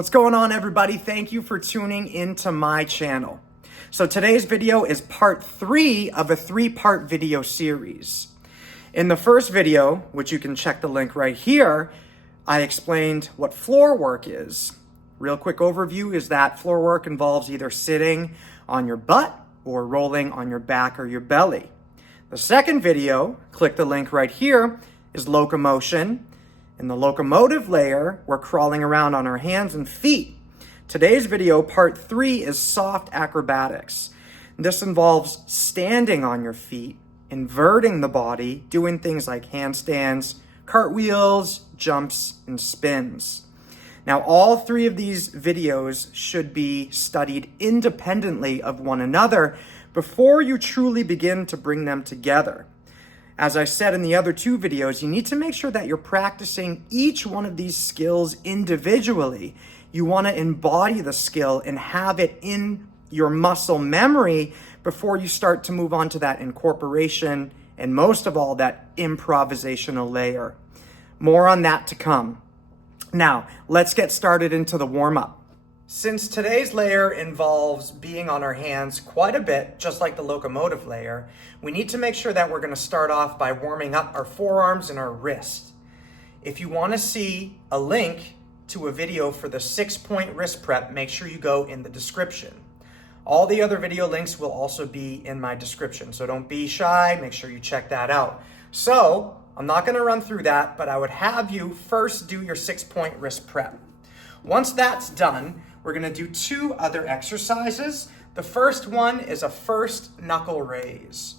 What's going on, everybody? Thank you for tuning into my channel. So today's video is part 3 of a 3-part video series. In the first video, which you can check the link right here, I explained what floor work is. Real quick overview is that floor work involves either sitting on your butt or rolling on your back or your belly. The second video, click the link right here, is locomotion. In the locomotive layer, we're crawling around on our hands and feet. Today's video, part 3, is soft acrobatics. This involves standing on your feet, inverting the body, doing things like handstands, cartwheels, jumps, and spins. Now, all 3 of these videos should be studied independently of one another before you truly begin to bring them together. As I said in the other 2 videos, you need to make sure that you're practicing each one of these skills individually. You want to embody the skill and have it in your muscle memory before you start to move on to that incorporation and most of all, that improvisational layer. More on that to come. Now, let's get started into the warm-up. Since today's layer involves being on our hands quite a bit, just like the locomotive layer, we need to make sure that we're going to start off by warming up our forearms and our wrist. If you want to see a link to a video for the 6-point wrist prep, make sure you go in the description. All the other video links will also be in my description, so don't be shy, make sure you check that out. So, I'm not going to run through that, but I would have you first do your 6-point wrist prep. Once that's done, we're going to do 2 other exercises. The first one is a first knuckle raise.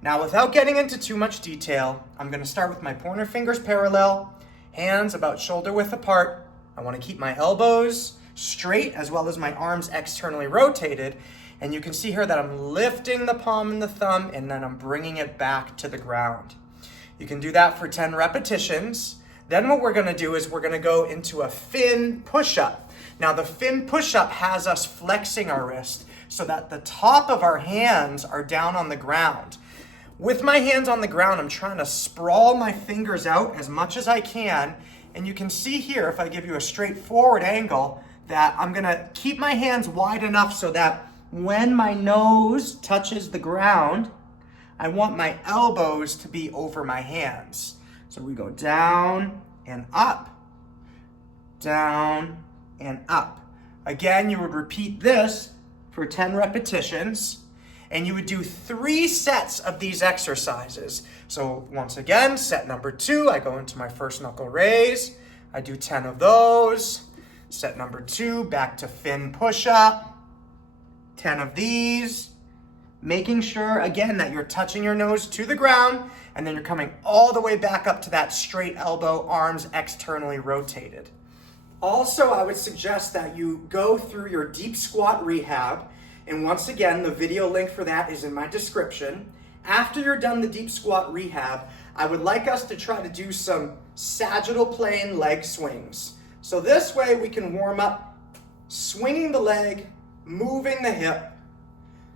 Now, without getting into too much detail, I'm going to start with my pointer fingers parallel, hands about shoulder width apart. I want to keep my elbows straight as well as my arms externally rotated. And you can see here that I'm lifting the palm and the thumb and then I'm bringing it back to the ground. You can do that for 10 repetitions. Then what we're going to do is we're going to go into a fin push-up. Now the fin push-up has us flexing our wrist so that the top of our hands are down on the ground. With my hands on the ground, I'm trying to sprawl my fingers out as much as I can. And you can see here, if I give you a straight forward angle, that I'm going to keep my hands wide enough so that when my nose touches the ground, I want my elbows to be over my hands. So we go down and up, down and up. Again, you would repeat this for 10 repetitions, and you would do 3 sets of these exercises. So once again, set number 2, I go into my first knuckle raise. I do 10 of those. Set number 2, back to fin push-up. 10 of these. Making sure, again, that you're touching your nose to the ground, and then you're coming all the way back up to that straight elbow, arms externally rotated. Also, I would suggest that you go through your deep squat rehab, and once again, the video link for that is in my description. After you're done the deep squat rehab, I would like us to try to do some sagittal plane leg swings. So this way we can warm up swinging the leg, moving the hip.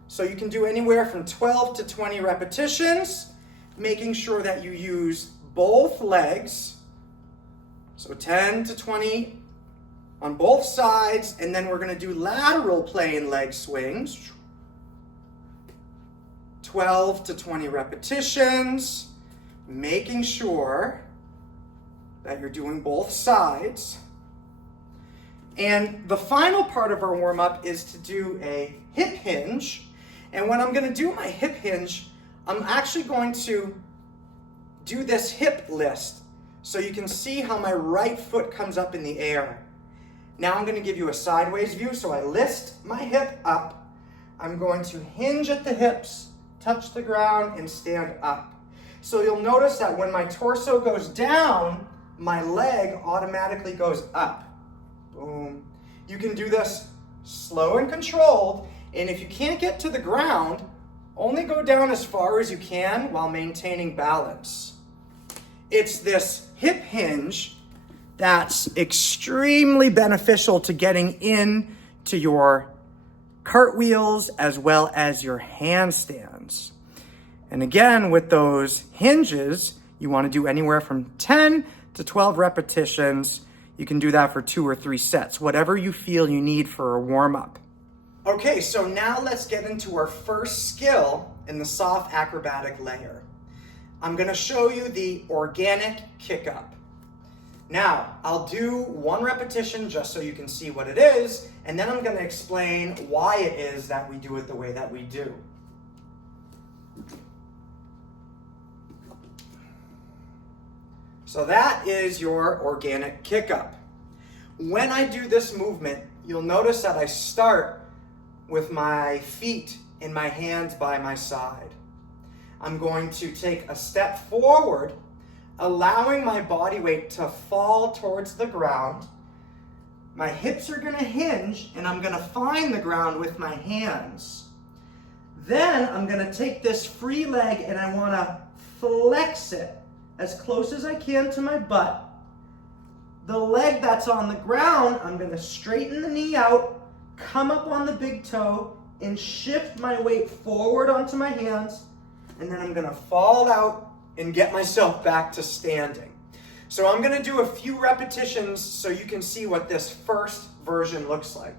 So you can do anywhere from 12 to 20 repetitions, making sure that you use both legs. So 10 to 20 on both sides, and then we're going to do lateral plane leg swings. 12 to 20 repetitions, making sure that you're doing both sides. And the final part of our warm-up is to do a hip hinge. And when I'm going to do my hip hinge, I'm actually going to do this hip list so you can see how my right foot comes up in the air. Now I'm going to give you a sideways view. So I lift my hip up. I'm going to hinge at the hips, touch the ground, and stand up. So you'll notice that when my torso goes down, my leg automatically goes up. Boom. You can do this slow and controlled. And if you can't get to the ground, only go down as far as you can while maintaining balance. It's this hip hinge that's extremely beneficial to getting into your cartwheels as well as your handstands. And again, with those hinges, you want to do anywhere from 10 to 12 repetitions. You can do that for 2 or 3 sets, whatever you feel you need for a warm-up. Okay, so now let's get into our first skill in the soft acrobatic layer. I'm gonna show you the organic kick-up. Now, I'll do 1 repetition just so you can see what it is, and then I'm gonna explain why it is that we do it the way that we do. So that is your organic kick-up. When I do this movement, you'll notice that I start with my feet and my hands by my side. I'm going to take a step forward, allowing my body weight to fall towards the ground. My hips are gonna hinge, and I'm gonna find the ground with my hands. Then I'm gonna take this free leg and I wanna flex it as close as I can to my butt. The leg that's on the ground, I'm gonna straighten the knee out, come up on the big toe, and shift my weight forward onto my hands, and then I'm gonna fall out and get myself back to standing. So I'm gonna do a few repetitions so you can see what this first version looks like.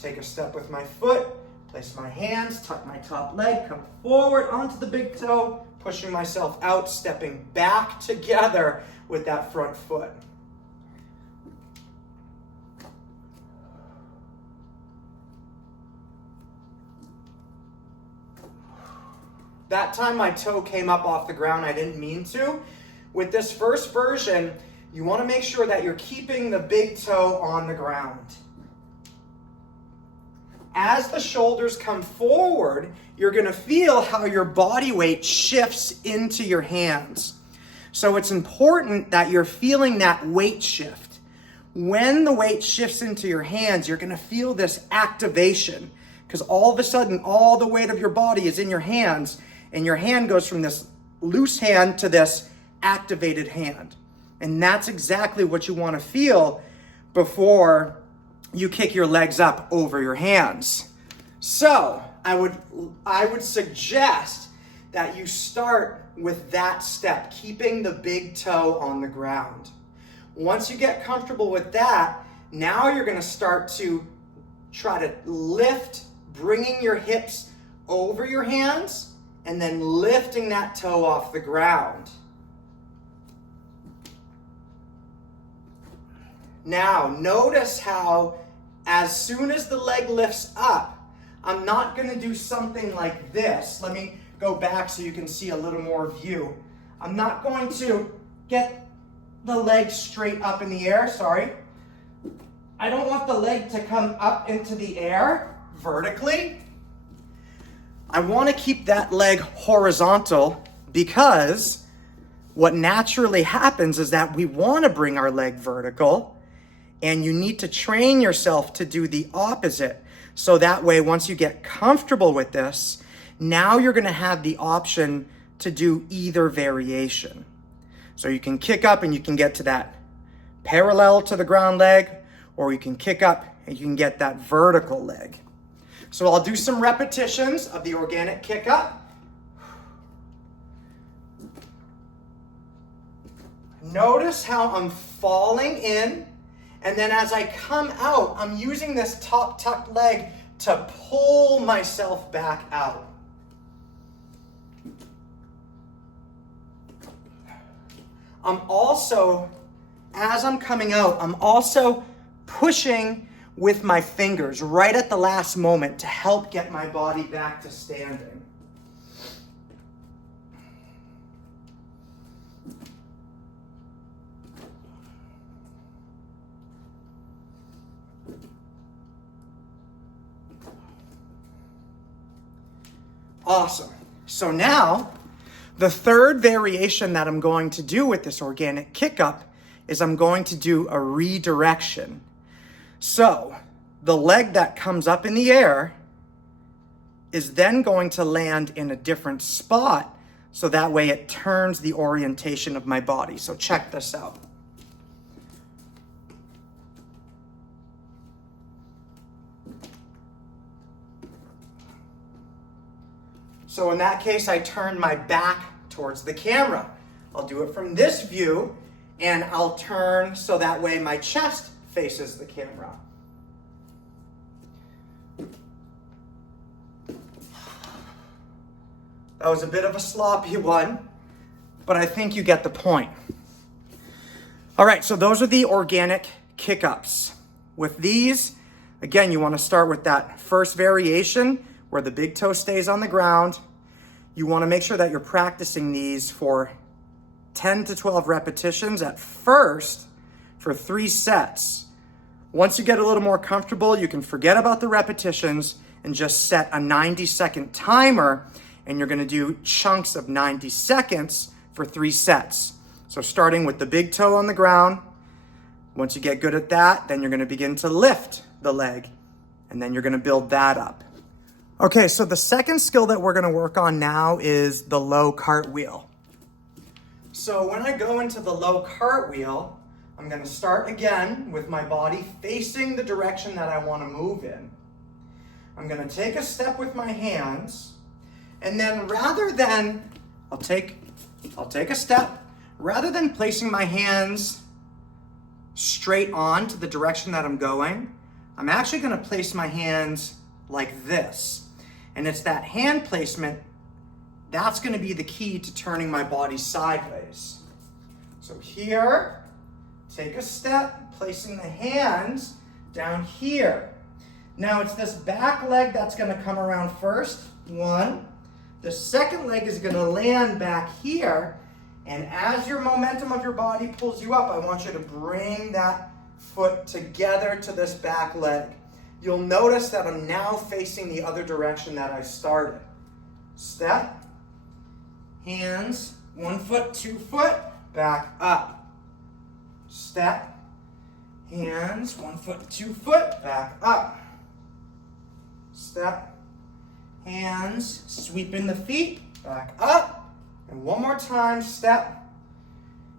Take a step with my foot, place my hands, tuck my top leg, come forward onto the big toe, pushing myself out, stepping back together with that front foot. That time my toe came up off the ground, I didn't mean to. With this first version, you want to make sure that you're keeping the big toe on the ground. As the shoulders come forward, you're going to feel how your body weight shifts into your hands. So it's important that you're feeling that weight shift. When the weight shifts into your hands, you're going to feel this activation, because all of a sudden, all the weight of your body is in your hands, and your hand goes from this loose hand to this activated hand. And that's exactly what you want to feel before you kick your legs up over your hands. So I would suggest that you start with that step, keeping the big toe on the ground. Once you get comfortable with that, now you're going to start to try to lift, bringing your hips over your hands, and then lifting that toe off the ground. Now, notice how as soon as the leg lifts up, I'm not going to do something like this. Let me go back so you can see a little more view. I'm not going to get the leg straight up in the air, sorry. I don't want the leg to come up into the air vertically. I want to keep that leg horizontal, because what naturally happens is that we want to bring our leg vertical, and you need to train yourself to do the opposite. So that way, once you get comfortable with this, now you're going to have the option to do either variation. So you can kick up and you can get to that parallel to the ground leg, or you can kick up and you can get that vertical leg. So I'll do some repetitions of the organic kick up. Notice how I'm falling in, and then as I come out, I'm using this top tucked leg to pull myself back out. I'm also, as I'm coming out, I'm also pushing with my fingers right at the last moment to help get my body back to standing. Awesome. So now, the third variation that I'm going to do with this organic kick up is I'm going to do a redirection. So the leg that comes up in the air is then going to land in a different spot, so that way it turns the orientation of my body. So check this out. So in that case, I turn my back towards the camera. I'll do it from this view, and I'll turn so that way my chest faces the camera. That was a bit of a sloppy one, but I think you get the point. All right, so those are the organic kick-ups. With these, again, you want to start with that first variation where the big toe stays on the ground. You want to make sure that you're practicing these for 10 to 12 repetitions at first for 3 sets. Once you get a little more comfortable, you can forget about the repetitions and just set a 90-second timer, and you're going to do chunks of 90 seconds for 3 sets. So starting with the big toe on the ground. Once you get good at that, then you're going to begin to lift the leg, and then you're going to build that up. Okay, so the second skill that we're going to work on now is the low cartwheel. So when I go into the low cartwheel, I'm going to start again with my body facing the direction that I want to move in. I'm going to take a step with my hands, and then rather than, I'll take a step, rather than placing my hands straight on to the direction that I'm going, I'm actually going to place my hands like this. And it's that hand placement that's going to be the key to turning my body sideways. So here, take a step, placing the hands down here. Now it's this back leg that's going to come around first. 1. The second leg is going to land back here. And as your momentum of your body pulls you up, I want you to bring that foot together to this back leg. You'll notice that I'm now facing the other direction that I started. Step, hands, 1 foot, 2 foot, back up. Step, hands, 1 foot, 2 foot, back up. Step, hands, sweeping the feet, back up. And one more time, step,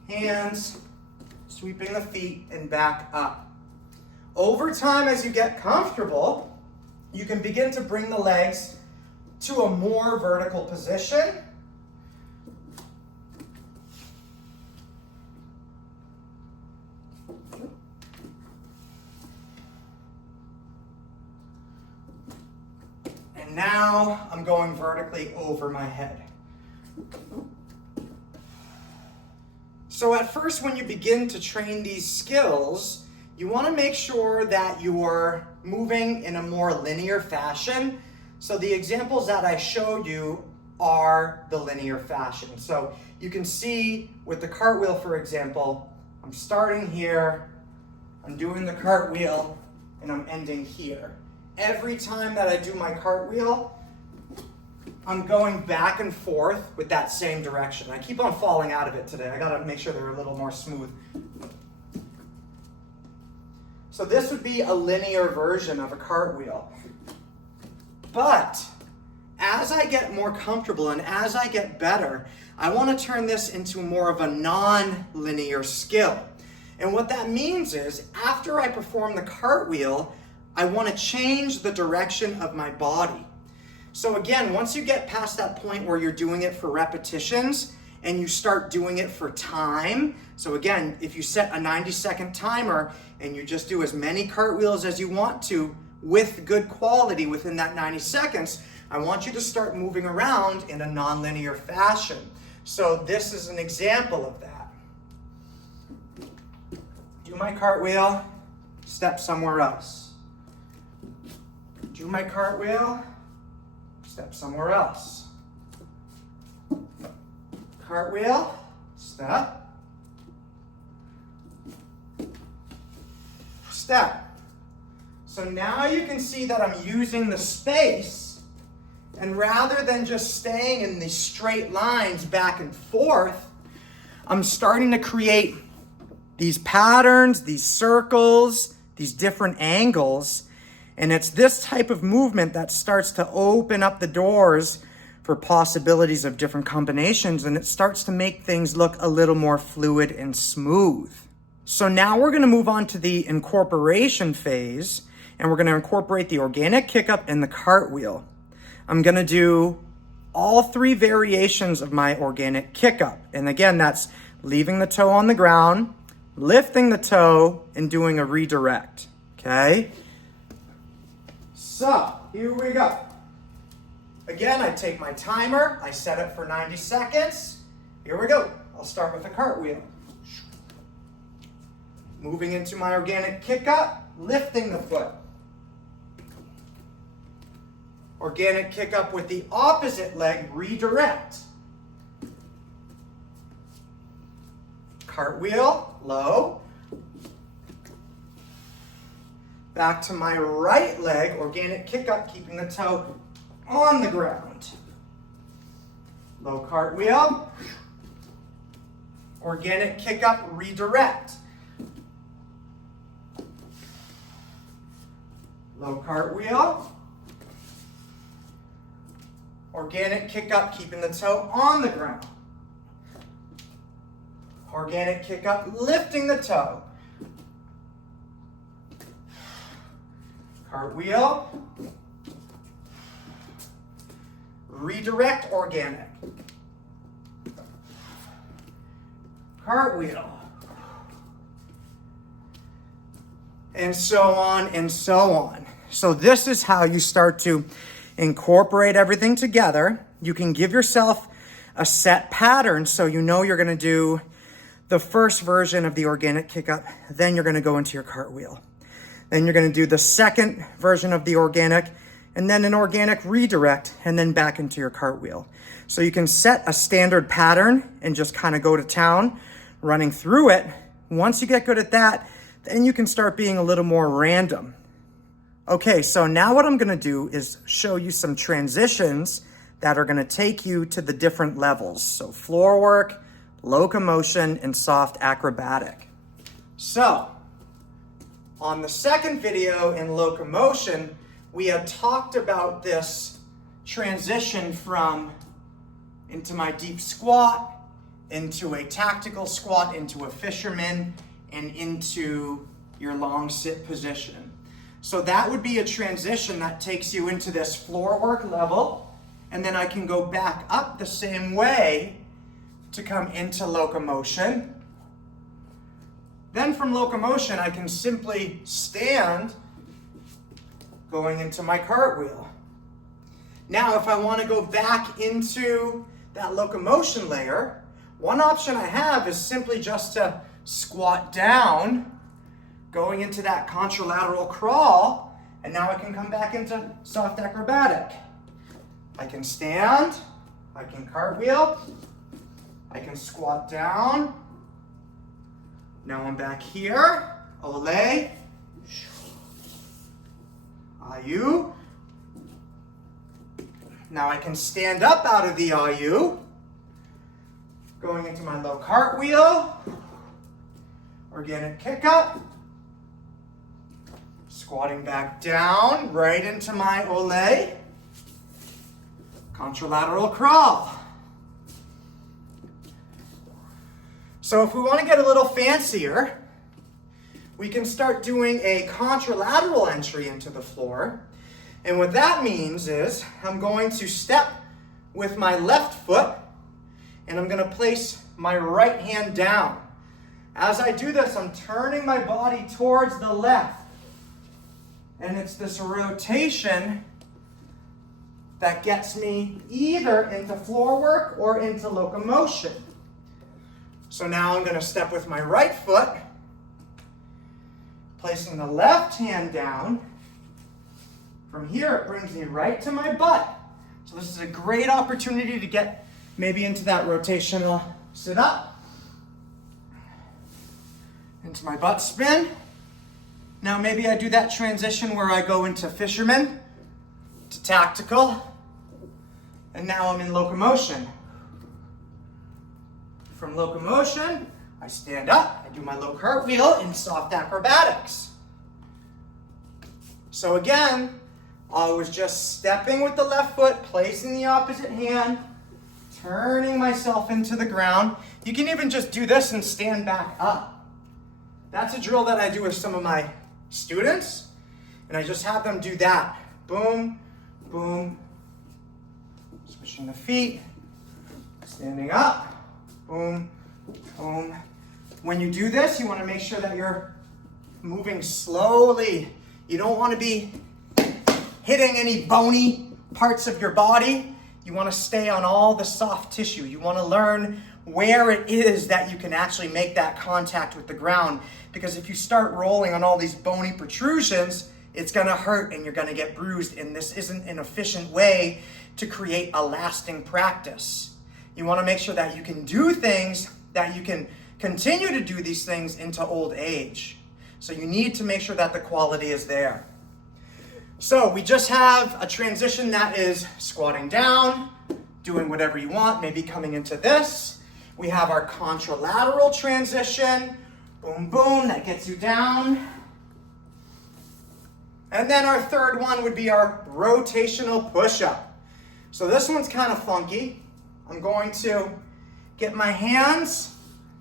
hands, sweeping the feet, and back up. Over time, as you get comfortable, you can begin to bring the legs to a more vertical position. And now I'm going vertically over my head. So at first, when you begin to train these skills, you want to make sure that you're moving in a more linear fashion. So the examples that I showed you are the linear fashion. So you can see with the cartwheel, for example, I'm starting here, I'm doing the cartwheel, and I'm ending here. Every time that I do my cartwheel, I'm going back and forth with that same direction. I keep on falling out of it today. I gotta make sure they're a little more smooth. So this would be a linear version of a cartwheel. But as I get more comfortable and as I get better, I want to turn this into more of a non-linear skill. And what that means is after I perform the cartwheel, I want to change the direction of my body. So again, once you get past that point where you're doing it for repetitions and you start doing it for time, so again, if you set a 90-second timer and you just do as many cartwheels as you want to with good quality within that 90 seconds, I want you to start moving around in a non-linear fashion. So this is an example of that. Do my cartwheel, step somewhere else. Do my cartwheel, step somewhere else. Cartwheel, step, step. So now you can see that I'm using the space, and rather than just staying in these straight lines back and forth, I'm starting to create these patterns, these circles, these different angles. And it's this type of movement that starts to open up the doors for possibilities of different combinations, and it starts to make things look a little more fluid and smooth. So now we're gonna move on to the incorporation phase, and we're gonna incorporate the organic kick-up and the cartwheel. I'm gonna do all 3 variations of my organic kick-up. And again, that's leaving the toe on the ground, lifting the toe, and doing a redirect, okay? So, here we go. Again, I take my timer, I set it for 90 seconds. Here we go. I'll start with a cartwheel. Moving into my organic kick-up, lifting the foot. Organic kick-up with the opposite leg, redirect. Cartwheel, low. Back to my right leg, organic kick-up, keeping the toe on the ground. Low cartwheel. Organic kick-up, redirect. Low cartwheel. Organic kick-up, keeping the toe on the ground. Organic kick-up, lifting the toe. Cartwheel. Redirect organic. Cartwheel. And so on and so on. So this is how you start to incorporate everything together. You can give yourself a set pattern so you know you're going to do the first version of the organic kick-up, then you're going to go into your cartwheel. Then you're going to do the second version of the organic, and then an organic redirect, and then back into your cartwheel. So you can set a standard pattern and just kind of go to town running through it. Once you get good at that, then you can start being a little more random. Okay, so now what I'm gonna do is show you some transitions that are gonna take you to the different levels. So floor work, locomotion, and soft acrobatic. So, on the second video in locomotion, we had talked about this transition from into my deep squat, into a tactical squat, into a fisherman, and into your long sit position. So that would be a transition that takes you into this floor work level, and then I can go back up the same way to come into locomotion. Then from locomotion, I can simply stand going into my cartwheel. Now, if I want to go back into that locomotion layer, one option I have is simply just to squat down, going into that contralateral crawl, and now I can come back into soft acrobatic. I can stand, I can cartwheel, I can squat down. Now I'm back here, ole, ayu. Now I can stand up out of the ayu, going into my low cartwheel, organic kick up, squatting back down, right into my ole, contralateral crawl. So if we want to get a little fancier, we can start doing a contralateral entry into the floor. And what that means is I'm going to step with my left foot, and I'm going to place my right hand down. As I do this, I'm turning my body towards the left. And it's this rotation that gets me either into floor work or into locomotion. So now I'm going to step with my right foot, placing the left hand down. From here, it brings me right to my butt. So this is a great opportunity to get maybe into that rotational sit up, into my butt spin. Now maybe I do that transition where I go into fisherman to tactical, and now I'm in locomotion. From locomotion, I stand up, I do my low cartwheel in soft acrobatics. So again, I was just stepping with the left foot, placing the opposite hand, turning myself into the ground. You can even just do this and stand back up. That's a drill that I do with some of my students, and I just have them do that. Boom, boom, switching the feet, standing up, boom, Boom. When you do this, you want to make sure that you're moving slowly. You don't want to be hitting any bony parts of your body. You want to stay on all the soft tissue. You want to learn where it is that you can actually make that contact with the ground. Because if you start rolling on all these bony protrusions, it's going to hurt and you're going to get bruised. And this isn't an efficient way to create a lasting practice. You want to make sure that you can do things, that you can continue to do these things into old age. So you need to make sure that the quality is there. So we just have a transition that is squatting down, doing whatever you want, maybe coming into this. We have our contralateral transition, boom, boom, that gets you down. And then our third one would be our rotational push-up. So this one's kind of funky. I'm going to get my hands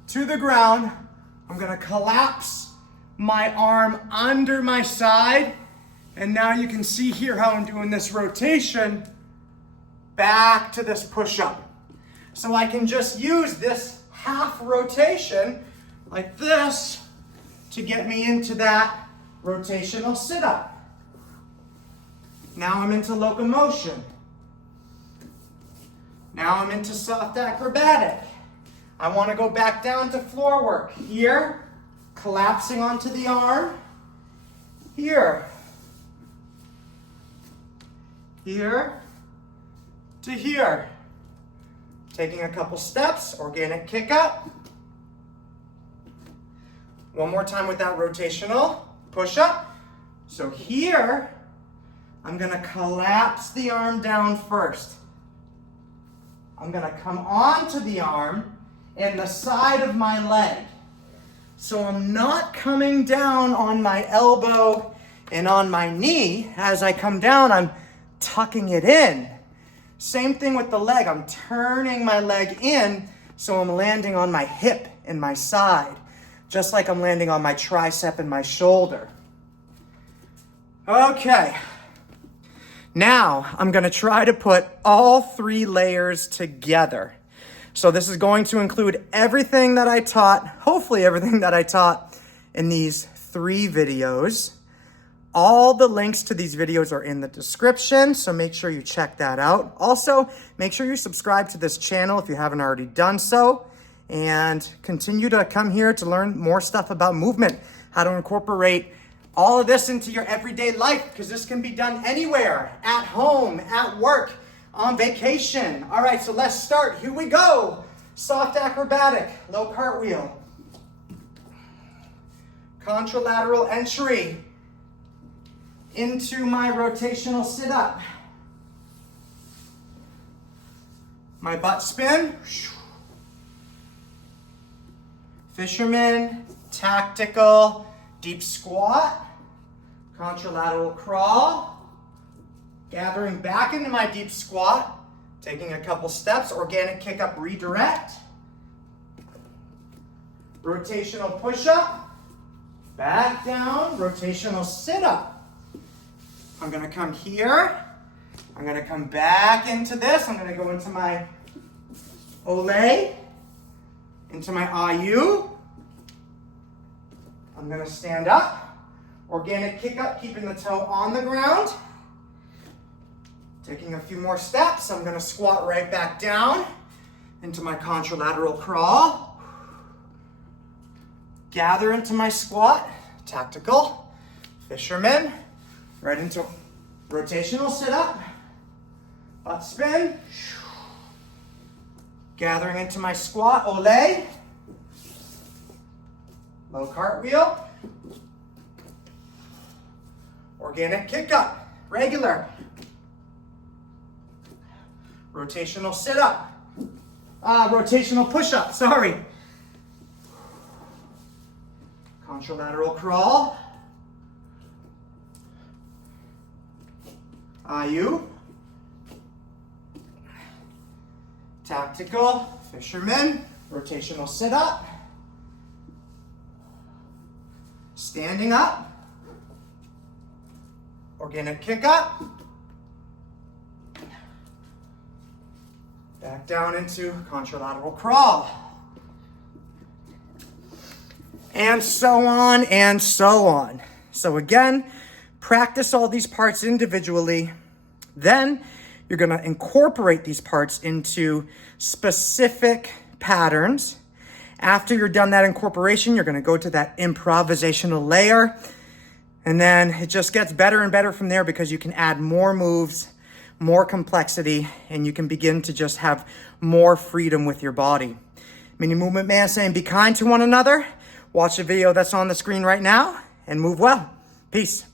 to the ground. I'm going to collapse my arm under my side. And now you can see here how I'm doing this rotation back to this push-up. So I can just use this half rotation like this to get me into that rotational sit-up. Now I'm into locomotion. Now I'm into soft acrobatic. I want to go back down to floor work. Here, collapsing onto the arm. Here. Here to here. Taking a couple steps, organic kick up. One more time with that rotational push up. So here, I'm gonna collapse the arm down first. I'm gonna come onto the arm and the side of my leg. So I'm not coming down on my elbow and on my knee. As I come down, I'm tucking it in. Same thing with the leg. I'm turning my leg in so I'm landing on my hip and my side, just like I'm landing on my tricep and my shoulder. Okay. Now I'm going to try to put all three layers together. So this is going to include everything that I taught, hopefully everything that I taught in these 3 videos. All the links to these videos are in the description, so make sure you check that out. Also, make sure you subscribe to this channel if you haven't already done so, and continue to come here to learn more stuff about movement, how to incorporate all of this into your everyday life, because this can be done anywhere, at home, at work, on vacation. All right, so let's start. Here we go. Soft acrobatic, low cartwheel. Contralateral entry into my rotational sit-up. My butt spin. Fisherman, tactical, deep squat. Contralateral crawl. Gathering back into my deep squat. Taking a couple steps. Organic kick up, redirect. Rotational push-up. Back down. Rotational sit-up. I'm gonna come here. I'm gonna come back into this. I'm gonna go into my Olé, into my Ayu. I'm gonna stand up. Organic kick up, keeping the toe on the ground. Taking a few more steps. I'm gonna squat right back down into my contralateral crawl. Gather into my squat, tactical, fisherman. Right into rotational sit-up, butt spin, gathering into my squat, Olé, low cartwheel, organic kick up, regular, rotational sit-up, rotational push-up, sorry, contralateral crawl, Ayu, tactical, fisherman, rotational sit-up, standing up, organic kick up, back down into contralateral crawl, and so on and so on. So again, practice all these parts individually. Then you're gonna incorporate these parts into specific patterns. After you're done that incorporation, you're gonna go to that improvisational layer. And then it just gets better and better from there because you can add more moves, more complexity, and you can begin to just have more freedom with your body. Mini Movement Man saying, be kind to one another. Watch the video that's on the screen right now and move well. Peace.